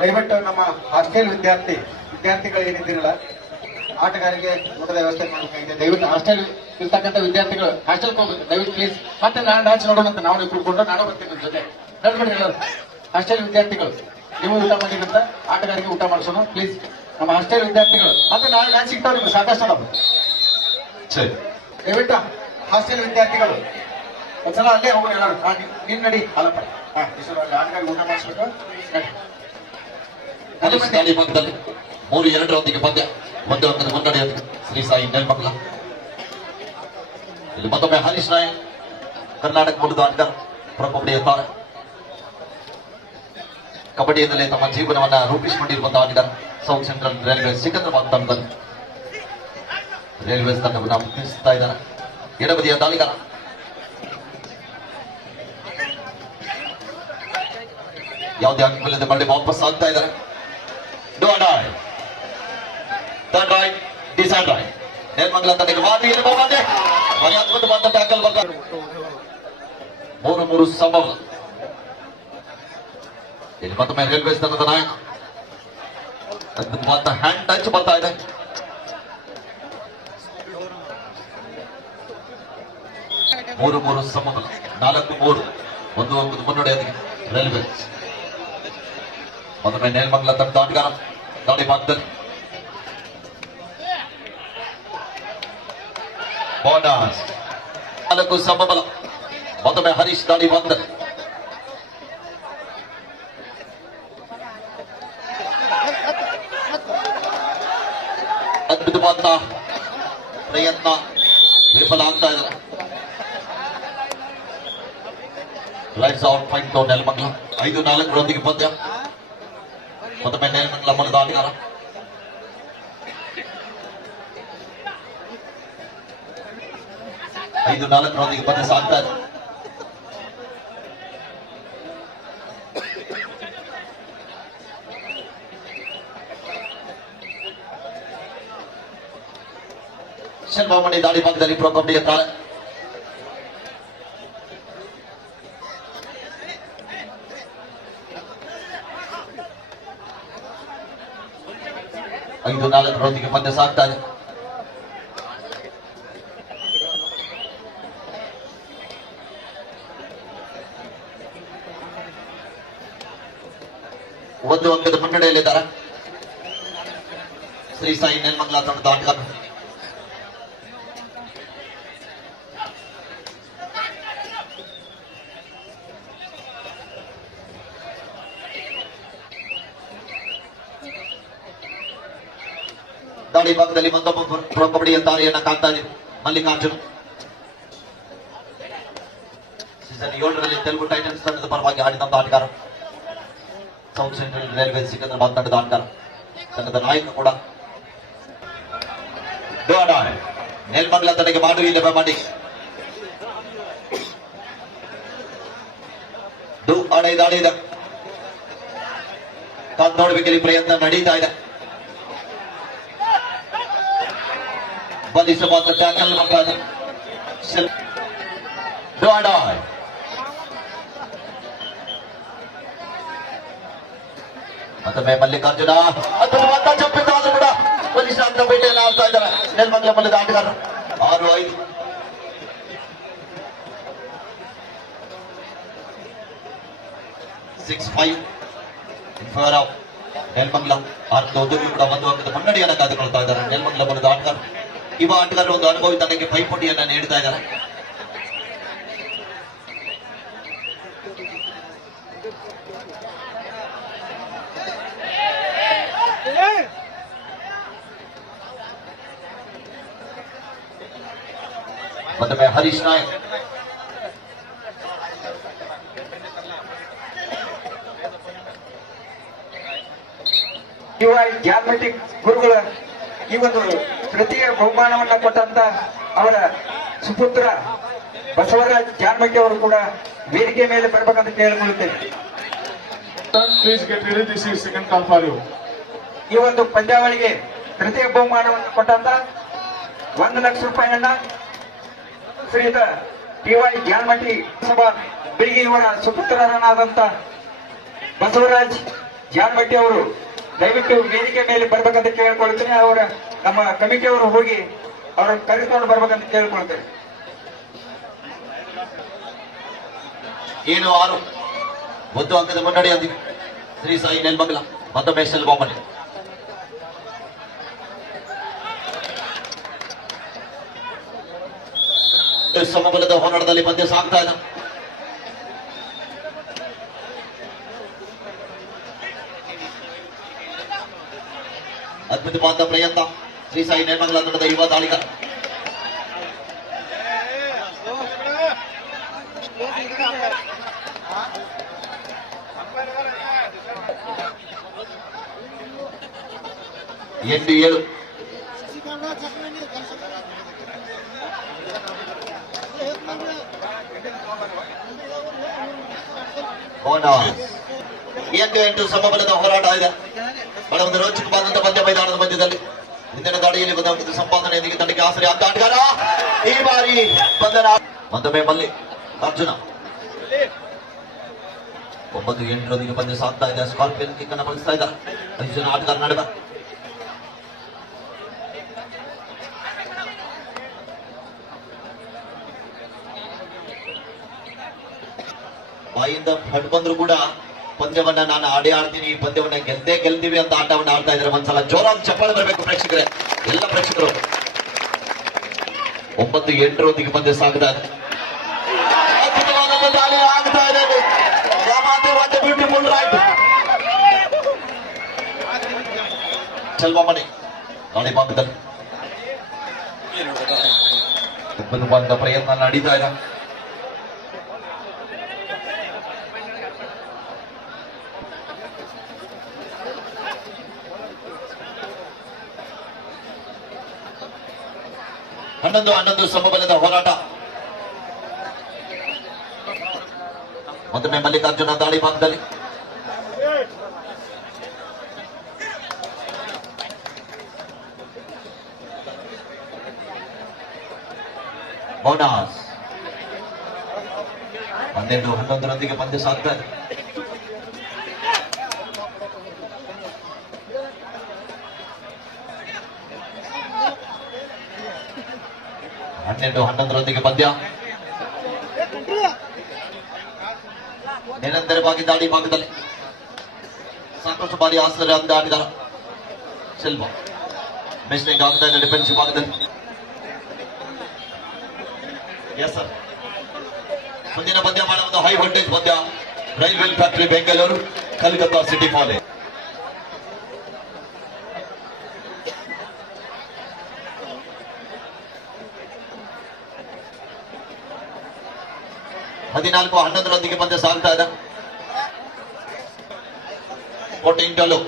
ದಯವಿಟ್ಟು ನಮ್ಮ ಹಾಸ್ಟೆಲ್ ವಿದ್ಯಾರ್ಥಿಗಳು ಏನಿದ್ದೀರಲ್ಲ, ಆಟಗಾರಿಗೆ ಊಟದ ವ್ಯವಸ್ಥೆ ಮಾಡಬೇಕಾಗಿದೆ. ದಯವಿಟ್ಟು ಹಾಸ್ಟೆಲ್ ಇರ್ತಕ್ಕಂಥ ವಿದ್ಯಾರ್ಥಿಗಳು ಹಾಸ್ಟೆಲ್ ಹೋಗ್ಬೇಕು ದಯವಿಟ್ಟು ಪ್ಲೀಸ್. ಮತ್ತೆ ನಾನು ಡ್ಯಾನ್ಸ್ ನೋಡೋಣಂತ ನಾವು ನೀವು ಕೂತ್ಕೊಂಡು ನಾನು ಬರ್ತೀನಿ ನಿಮ್ಮ ಜೊತೆ. ಹೇಳ್ಬಿಡಿ ಹೇಳೋರು ಹಾಸ್ಟೆಲ್ ವಿದ್ಯಾರ್ಥಿಗಳು ನೀವು ಊಟ ಮಾಡಿದಂತ ಆಟಗಾರಿಗೆ ಊಟ ಮಾಡಿಸೋಣ ಪ್ಲೀಸ್. ನಮ್ಮ ಹಾಸ್ಟೆಲ್ ವಿದ್ಯಾರ್ಥಿಗಳು ಮತ್ತೆ ನಾಳೆ ಡ್ಯಾನ್ಸ್ ಸಿಗ್ತಾವ ನಿಮ್ಗೆ ಸಾಕಷ್ಟು ಅದಾವ. ದಯವಿಟ್ಟು ಹಾಸ್ಟೆಲ್ ವಿದ್ಯಾರ್ಥಿಗಳು ಒಂದ್ಸಲ ಅಲ್ಲೇ ಹೋಗಿ ಎಲ್ಲರೂ ನಿನ್ ನಡಿ ಅಲ್ಲಪ್ಪ. ಆಟಗಾರಿಗೆ ಊಟ ಮಾಡಿಸ್ಬೇಕು. ಪಕ್ಕದಲ್ಲಿ 3-2 ಪಂದ್ಯ ಒಂದು ಅಂಕದ ಮುನ್ನಡೆಯಲ್ಲಿ ಶ್ರೀ ಸಾಯಿ ನೆಲಮಂಗಲ. ಇಲ್ಲಿ ಮತ್ತೊಮ್ಮೆ ಹರೀಶ್ ನಾಯಕ್ ಕರ್ನಾಟಕ ಮೂಲದ ಆಟಗಾರ ಪ್ರೊ ಕಬಡ್ಡಿ ಎತ್ತಾರೆ. ಕಬಡ್ಡಿಯಿಂದಲೇ ತಮ್ಮ ಜೀವನವನ್ನ ರೂಪಿಸಿಕೊಂಡಿರುವಂತಹ ಆಟಗಾರ ಸೌತ್ ಸೆಂಟ್ರಲ್ ರೈಲ್ವೆ ಸಿಕಂದ್ರಾಬಾದ್ ತಂಡದಲ್ಲಿ ರೈಲ್ವೇಸ್ ತಂಡವನ್ನು ಪ್ರತಿನಿಧಿಸ್ತಾ ಇದ್ದಾರೆ. ಎಡಬದಿಯ ದಾಳಿಗಾರ ಯಾವುದೇ ಅಂಕವಿಲ್ಲದೆ ಮರಳಿ ವಾಪಸ್ ಆಗ್ತಾ ಇದ್ದಾರೆ. Third right decide right Nelamangala ತಂಡಕ್ಕೆ ಟ್ಯಾಕಲ್ ಬರ್ತಾರೆ. 3-3 ಸಂಭವ. ಇಲ್ಲಿ ಮತ್ತೊಮ್ಮೆ ರೈಲ್ವೇಸ್ ತಂಡದ ನಾಯಕ ಹ್ಯಾಂಡ್ ಟಚ್ ಬರ್ತಾ ಇದೆ. ಮೂರು ಸಮಬಲ 4-3 ಒಂದು ಅಂಕದ ಮುನ್ನಡೆಯೊಂದಿಗೆ ರೈಲ್ವೇಸ್. ಮತ್ತೊಮ್ಮೆ ನೆಲಮಂಗಲ ತಂಡದ ಆಟಗಾರ ದಾಳಿ ಭಾಗದಲ್ಲಿ ಬೋನಸ್ 4 ಸಮಬಲ. ಮತ್ತೊಮ್ಮೆ ಹರೀಶ್ ದಾಳಿ ಭಾಗದಲ್ಲಿ ಅದ್ಭುತವಾದ ಪ್ರಯತ್ನ ವಿಫಲ ಆಗ್ತಾ ಇದ್ದಾರೆ. ಲೈಟ್ಸ್ ಔಟ್ ಪಾಯಿಂಟ್ ನೆಲಮಂಗಲ 5-4 ಪಂದ್ಯ. ಮತ್ತೊಮ್ಮೆ ನೆಲಮಂಗಲ ಮೂಲದ ಆಟಗಾರ ಐದು 4 ಪಂದ್ಯ ಸಾಗ್ತಾ ಇದೆ. ಶೆಲ್ಬಾಮಣಿ ದಾಳಿ ಭಾಗದಲ್ಲಿ ಪ್ರೊ ಕಬಡ್ಡಿ ಎತ್ತಾರೆ. ಐದು 4 ಪಂದ್ಯ ಸಾಗ್ತಾ ಇದೆ. ಒಂದು ಅಂಕದ ಮುನ್ನಡೆಯಲ್ಲಿದ್ದಾರೆ ಶ್ರೀ ಸಾಯಿ ನೆಲಮಂಗಲ ತಂಡದ ಆಟಗಾರ. ದಾಳಿ ಭಾಗದಲ್ಲಿ ಮತ್ತೊಬ್ಬ ಪ್ರೊ ಕಬಡ್ಡಿ ತಾರೆಯನ್ನ ಕಾಣ್ತಾ ಇದೆ ಮಲ್ಲಿಕಾರ್ಜುನ್. ಸೀಸನ್ 7ರಲ್ಲಿ ತೆಲುಗು ಟೈಟನ್ಸ್ ತಂಡದ ಪರವಾಗಿ ಆಡಿದಂತ ಆಟಗಾರ. ಸೌತ್ ಸೆಂಟ್ರಲ್ ರೈಲ್ವೆ ಸಿಕಂದ್ರಾಬಾದ್ ತಂಡದ ಆಟಗಾರ, ತಂಡದ ನಾಯಕ ಕೂಡ. ನೆಲಮಂಗಲ ತಂಡಕ್ಕೆ ಮಾಡು ಇಲ್ಲವೇ ಮಾಡಿ ದಾಳಿದ ಕಾದ್ ನೋಡಬೇಕಲ್ಲಿ ಪ್ರಯತ್ನ ನಡೀತಾ ಇದೆ. ಬಲಿಸವಾದ ಟ್ಯಾಕಲ್ ಮಾಡ್ತಾರೆ. ಮತ್ತೊಮ್ಮೆ ಮಲ್ಲಿಕಾರ್ಜುನ ಅದ್ಭುತವಾದ ಜಂಪಿಂದ ಆದ್ರೂ ಕೂಡ ಪೊಲೀಸ್ ಅಂತ ಬೇಟೆಯಲ್ಲಿ ಆಡ್ತಾ ಇದ್ದಾರೆ ನೆಲಮಂಗಲ ಮೂಲದ ಆಟಗಾರರು. 6-5 6-5 ಇನ್ ಫೇವರ್ ಆಫ್ ನೆಲಮಂಗಲ. 6-1 ಕೂಡ ಒಂದು ಅಂಕದ ಮುನ್ನಡೆಯನ್ನು ಕಾದುಕೊಳ್ತಾ ಇದ್ದಾರೆ ನೆಲಮಂಗಲ ಮೂಲದ ಆಟಗಾರರು. ಯುವ ಆಟಗಾರರು ಒಂದು ಅನುಭವಿ ತಂಡಕ್ಕೆ ಪೈಪೋಟಿಯನ್ನ ನೀಡ್ತಾ ಇದ್ದಾರೆ. ಮತ್ತೊಮ್ಮೆ ಹರೀಶ್ ನಾಯಕ್ ಯುವ ಜಾಗ್ಮೆಟಿಕ್ ಗುರುಗಳ ಈ ಒಂದು ತೃತೀಯ ಬಹುಮಾನವನ್ನ ಕೊಟ್ಟಂತ ಅವರ ಸುಪುತ್ರ ಬಸವರಾಜ್ ಜಾನ್ಮಟ್ಟಿ ಅವರು ಕೂಡ ವೇದಿಕೆ ಮೇಲೆ ಬರಬೇಕಂತ ಕೇಳಿಕೊಳ್ಳುತ್ತೇನೆ. ಈ ಒಂದು ಪಂದ್ಯಾವಳಿಗೆ ತೃತೀಯ ಬಹುಮಾನವನ್ನು ಕೊಟ್ಟಂತ 1 ಲಕ್ಷ ರೂಪಾಯಿಯನ್ನ ಶ್ರೀಯುತ PY ಜಾನ್ಮಟ್ಟಿ ಸಭಾ ಬಿಳಿಗಿ ಇವರ ಸುಪುತ್ರರನ್ನಾದಂತ ಬಸವರಾಜ್ ಜಾನ್ಮಟ್ಟಿ ಅವರು ದಯವಿಟ್ಟು ವೇದಿಕೆ ಮೇಲೆ ಬರ್ಬೇಕಂತ ಕೇಳ್ಕೊಳ್ತೇನೆ. ಅವರ ನಮ್ಮ ಕಮಿಟಿಯವರು ಹೋಗಿ ಅವ್ರ ಕರೆದುಕೊಂಡು ಬರ್ಬೇಕಂತ ಕೇಳ್ಕೊಳ್ತೇನೆ. 7-6 ಒಂದು ಅಂಕದ ಮುನ್ನಡೆಯೊಂದಿಗೆ ಶ್ರೀ ಸಾಯಿ ನೆಲಮಂಗಲ ಮತ್ತೊಮ್ಮೆ ಸೆಲ್ಬಾಮಣಿ. ಸಮಬಲದ ಹೋರಾಟದಲ್ಲಿ ಪಂದ್ಯ ಸಾಗ್ತಾ ಇದೆ. ಅದ್ಭುತವಾದ ಪ್ರಯತ್ನ ಶ್ರೀ ಸಾಯಿ ನೆಲಮಂಗಲ ತಂಡದ ಯುವ ದಾಳಿಗಾರ. ಎಂಟು ಏಳು ಎಂಟು ಸಮಬಲದ ಹೋರಾಟ ಇದೆ. ಬಹಳ ಒಂದು ರೋಚಕವಾದಂತಹ ಪಂದ್ಯ ಮೈದಾನದ ಮಧ್ಯದಲ್ಲಿ ಹಿಂದಿನ ದಾಳಿಯಲ್ಲಿ ಬಂದ ಸಂಪಾದನೆಯೊಂದಿಗೆ ತಂಡಕ್ಕೆ ಆಸರೆ ಆದ ಆಟಗಾರ ಈ ಬಾರಿ ಬಂಧನ. ಮತ್ತೊಮ್ಮೆ ಮಲ್ಲಿ ಅರ್ಜುನ 9-8 ಪಂದ್ಯ ಸಾಗ್ತಾ ಇದೆ. ಸ್ಕಾರ್ಪಿಯನ್ ಕಿಕ್ ಅನ್ನು ಬಳಸ್ತಾ ಇದ್ದಾರೆ 5 ಜನ ಆಟಗಾರ ನಡುವೆ. ಬಾಯಿಂದ ಹೊಟ್ಟು ಬಂದ್ರು ಕೂಡ ಪಂದ್ಯವನ್ನ ನಾನು ಆಡ್ತೀನಿ, ಈ ಪಂದ್ಯವನ್ನ ಗೆಲ್ತೀವಿ ಅಂತ ಆಟವನ್ನ ಆಡ್ತಾ ಇದ್ರೆ ಒಂದ್ಸಲ ಜೋರಾಗಿ ಚಪ್ಪಾಳೆ ಬರಬೇಕು ಪ್ರೇಕ್ಷಕರೇ, ಎಲ್ಲ ಪ್ರೇಕ್ಷಕರು. 9-8 ಪಂದ್ಯ ಸಾಗ್ತಾ ಇದೆ. ದಾಳಿ ಆಗ್ತಾ ಇದೆ. ಬ್ಯೂಟಿಫುಲ್ ರೈಟ್ ಸೆಲ್ವಮಣಿ ದಾಳಿ ಭಾಗದಲ್ಲಿ ಅದ್ಭುತವಾದ ಪ್ರಯತ್ನ ನಡೀತಾ ಇದೆ. ಹನ್ನೊಂದು ಸಮಬಲದ ಹೋರಾಟ. ಮತ್ತೊಮ್ಮೆ ಮಲ್ಲಿಕಾರ್ಜುನ ದಾಳಿ ಭಾಗದಲ್ಲಿ ಬೋನಸ್. 12-11 ಪಂದ್ಯ ಸಾಗ್ತಾ ಇದೆ. ಪಂದ್ಯ ನಿರಂತರವಾಗಿ ದಾಳಿ ಭಾಗದಲ್ಲಿ ಸಾಕಷ್ಟು ಬಾರಿ ಆಶ್ಚರ್ಯ ಅಂದ ಆಟಗಾರ ಸೆಲ್ವ ಮಿಸ್ಟೇಕ್ ಆಗ್ತಾ ಇದೆ ಡಿಫೆನ್ಸಿವ್ ಭಾಗದಲ್ಲಿ. ಎಸ್ ಸರ್, ಮುಂದಿನ ಪಂದ್ಯ ಮಾಡುವುದು ಹೈ ವೋಲ್ಟೇಜ್ ಪಂದ್ಯ. Railway factory Bengaluru Calcutta city ಫಾಲೆ. ಹದಿನಾಲ್ಕು 11 ಪಂದ್ಯ ಸಾಗ್ತಾ ಇದೆ. ಕೋಟಿಂಟಲು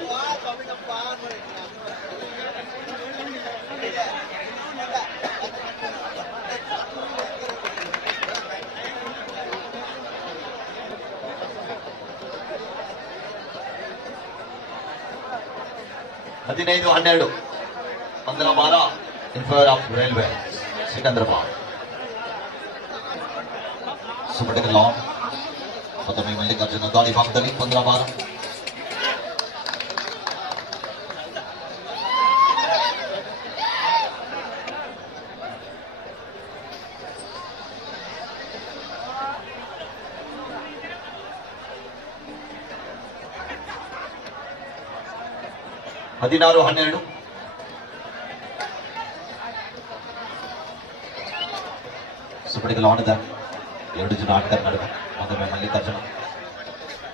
ಹದಿನೈದು 12 15 in favour of railway Secunderabad. ಸುಪಟಕ ಲಾಂಗ್ ಮತ್ತೊಮ್ಮೆ ಮಲ್ಲಿಕಾರ್ಜುನ ದಾಳಿ ಭಾಗದಲ್ಲಿ 15 16-12 ಸುಪಟಿಕಲ್ ಆಟದ 2 ಜನ ಆಟಗಾರ ನಡುವೆ ಮತ್ತೊಮ್ಮೆ ಮಲ್ಲಿಕಾರ್ಜುನ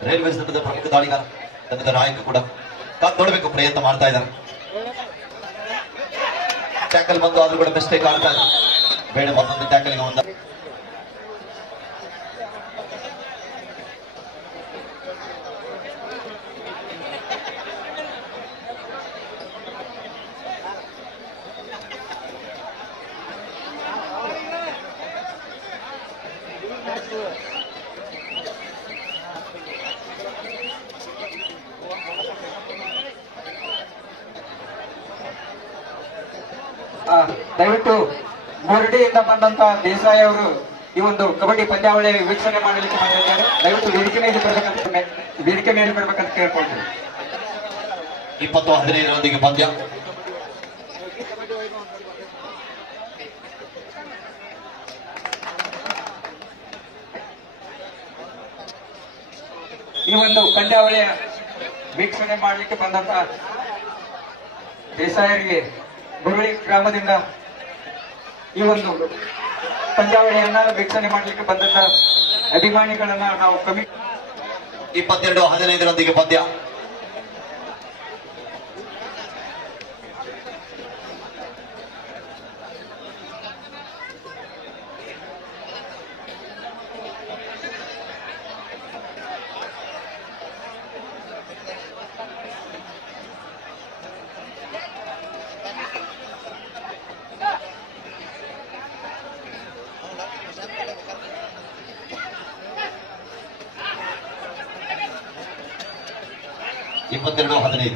ರೈಲ್ವೆ ತಂಡದ ಪ್ರಮುಖ ದಾಳಿಗಾರ ತಂಡದ ನಾಯಕ ಕೂಡ ನೋಡಬೇಕು ಪ್ರಯತ್ನ ಮಾಡ್ತಾ ಇದ್ದಾರೆ. ಟ್ಯಾಕಲ್ ಬಂದು ಆದ್ರೂ ಕೂಡ ಮಿಸ್ಟೇಕ್ ಆಗ್ತಾ ಇದೆ. ಬೇಡ ಮತ್ತೊಂದು ಟ್ಯಾಕಲಿಂಗ್ ಒಂದು ದಯವಿಟ್ಟು ಮೂರಡಿಯಿಂದ ಬಂದಂತ ದೇಸಾಯಿ ಅವರು ಈ ಒಂದು ಕಬಡ್ಡಿ ಪಂದ್ಯಾವಳಿ ವೀಕ್ಷಣೆ ಮಾಡಲಿಕ್ಕೆ ಬಂದಿದ್ದಾರೆ. ದಯವಿಟ್ಟು ವೇದಿಕೆ ಮೇಲೆ ಬರ್ಬೇಕಂತ ಕೇಳ್ಕೊಳ್ತೀವಿ. 20-15 ಪಂದ್ಯ. ಈ ಒಂದು ಪಂದ್ಯಾವಳಿಯ ವೀಕ್ಷಣೆ ಮಾಡಲಿಕ್ಕೆ ಬಂದಂತ ದೇಸಾಯರಿಗೆ ಗುರುಳಿ ಗ್ರಾಮದಿಂದ ಈ ಒಂದು ಪಂದ್ಯಾವಳಿಯನ್ನ ವೀಕ್ಷಣೆ ಮಾಡಲಿಕ್ಕೆ ಬಂದಂತ ಅಭಿಮಾನಿಗಳನ್ನ ನಾವು 22-15 ಪಂದ್ಯ. ಇಪ್ಪತ್ತೆರಡು 15.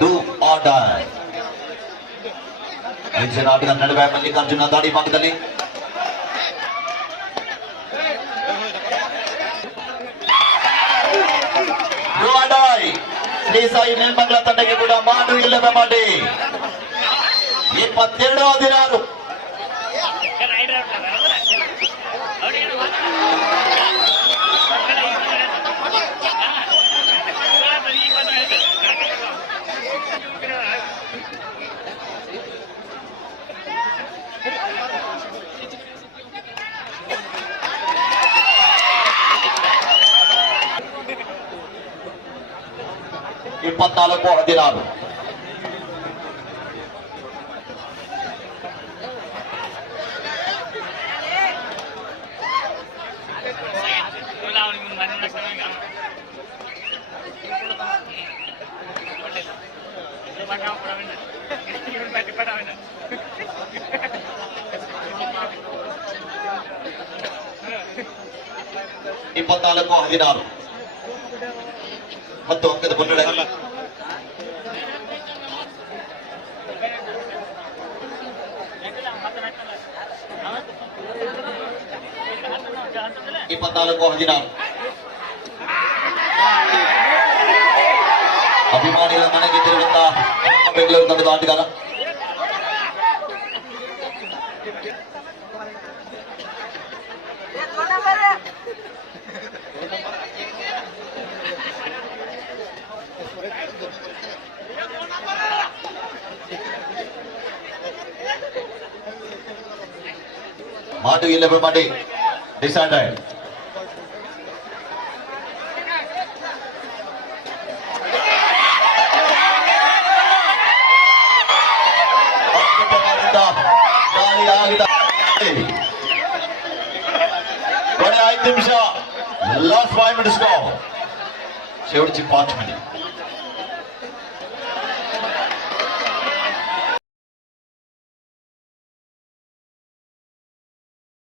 Do or die. ಆಟದ ನಡುವೆ ಮಲ್ಲಿಕಾರ್ಜುನ ದಾಡಿ ಭಾಗದಲ್ಲಿ ಶ್ರೀ ಸಾಯಿ ನೆಲಮಂಗಲ ತಂಡಕ್ಕೆ ಕೂಡ ಮಾಡು ಇಲ್ಲವೇ ಮಾಡಿ 22-16. ಮತ್ತು ಅಂಕದ ಮುನ್ನಡೆ. ಅಭಿಮಾನಿಗಳ ಮನೆಗೆದ್ದಿರುವಂತಹ ಬೆಂಗಳೂರು ತಂಡದ ಆಟಗಾರ ಮಾಡು ಇಲ್ಲವೇ ಮಾಡಿ ಡಿಸೈಡೆಡ್. ಕೊನೆ 5 ನಿಮಿಷ, ಲಾಸ್ಟ್ 5 ಮಿನಿಟ್ಸ್. शेवटची 5 मिनिट.